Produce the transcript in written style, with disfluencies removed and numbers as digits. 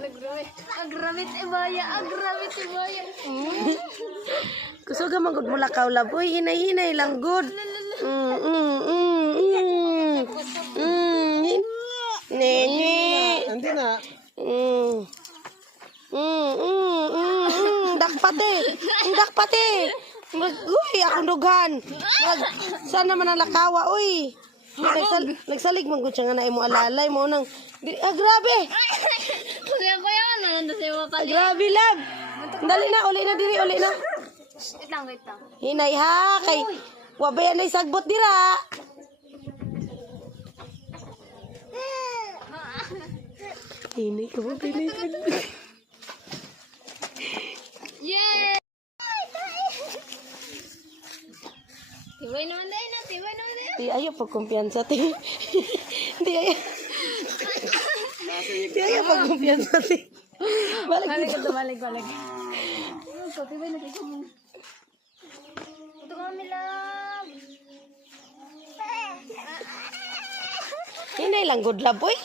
Agramit ibaya, agramit ibaya. Kusog man gud mo lakaw laboy, hinay-hinay lang good. Nene. Andi na. Dakpate. Dakpate. Uy, akong dugan. Sana man ang lakawa, uy. Nagsalig man gud siya nga na imo alalay mo nang grabe. Kuya ko yan, nandun sa mga pali. Grabe lang. Dali na, uli na diri, uli na. Wait lang, wait lang. Hinay ha, kay wabayan na sagbot dira. Hinay ka ba, hinay ka. Yay! Tibay naman tayo na, tibay naman tayo. Di ayaw pagkumpiyansa, ti. Di ayaw. Di ayaw pagkumpiyansa, ti. Balik dito. Balik. So, tibay na tayo mo. Ito kami lang. Hinay lang, good love, boy.